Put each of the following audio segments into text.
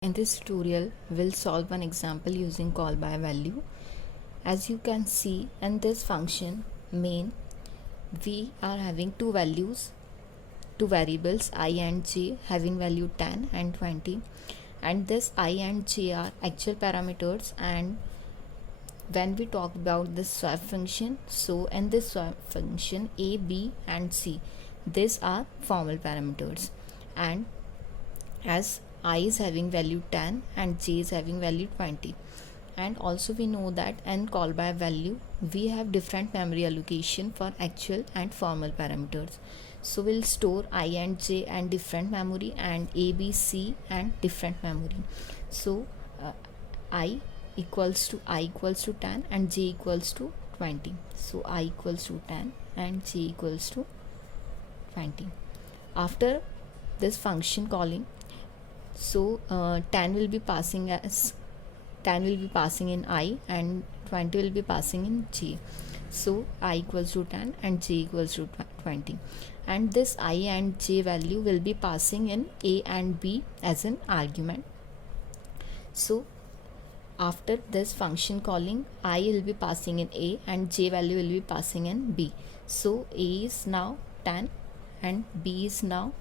In this tutorial, we'll solve one example using call by value. As you can see in this function main, we are having two values, two variables I and j having value 10 and 20, and this I and j are actual parameters. And when we talk about this swap function, so in this swap function a, b and c, these are formal parameters, and as I is having value 10 and j is having value 20. And also we know that in call by value we have different memory allocation for actual and formal parameters. So we'll store I and j and different memory, and a, b, c and different memory. So I equals to 10 and j equals to 20. So I equals to 10 and j equals to 20. After this function calling, so 10 will be passing in I and 20 will be passing in j. So I equals to 10 and j equals to 20, and this I and j value will be passing in a and b as an argument. So after this function calling, I will be passing in a and j value will be passing in b. So a is now 10 and b is now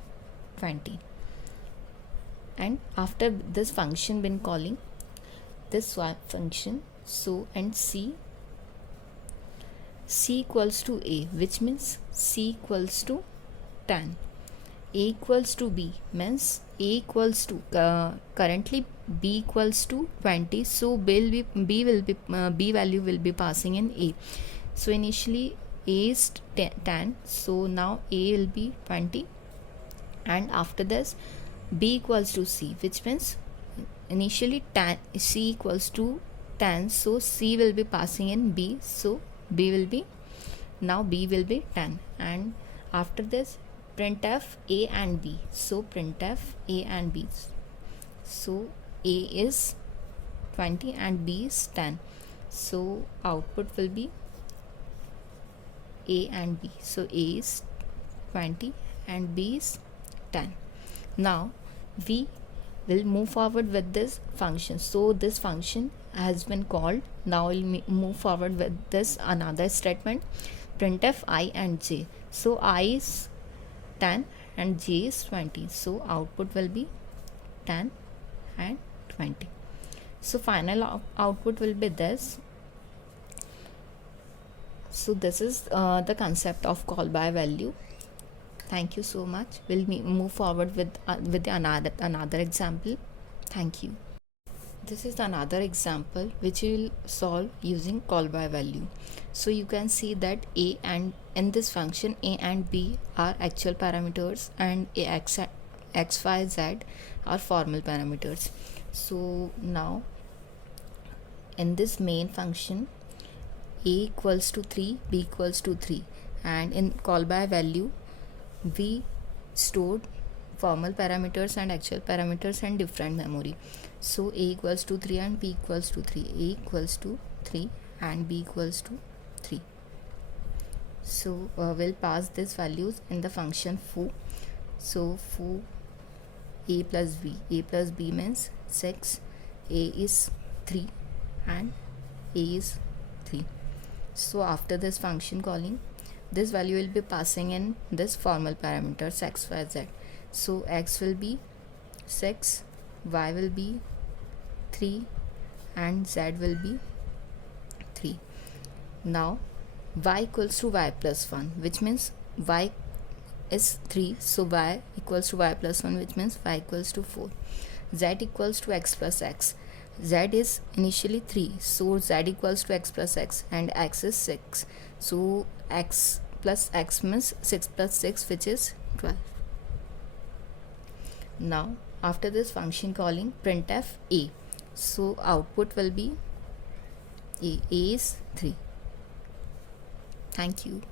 20. And after this function been calling this swap function, so and c equals to a, which means c equals to 10, a equals to b means a equals to currently b equals to 20, so b value will be passing in a. So initially a is 10, so now a will be 20, and after this b equals to c, which means initially c equals to 10, so c will be passing in b, so b will be 10. And after this printf a and b, so printf a and b, so a is 20 and b is 10, so output will be a and b, so a is 20 and b is 10. Now we will move forward with this function. So this function has been called. Now we'll move forward with this another statement, printf I and j. So I is 10 and j is 20, so output will be 10 and 20. So final output will be this. So this is the concept of call by value. Thank you so much. We'll move forward with another example. Thank you. This is another example which we will solve using call by value. So you can see that a and in this function a and b are actual parameters, and x, y, z are formal parameters. So now in this main function a equals to 3, b equals to 3, and in call by value we stored formal parameters and actual parameters and different memory. So a equals to 3 and b equals to 3, a equals to 3 and b equals to 3. So we'll pass these values in the function foo. So foo a plus b means 6, a is 3 and a is 3. So after this function calling, this value will be passing in this formal parameters x, y, z. So x will be 6, y will be 3 and z will be 3. Now y equals to y plus 1, which means y is 3, so y equals to y plus 1, which means y equals to 4. Z equals to x plus x. Z is initially 3, so z equals to x plus x, and x is 6, so x plus x means 6 plus 6, which is 12. Now after this function calling printf a, so output will be a is 3. Thank you.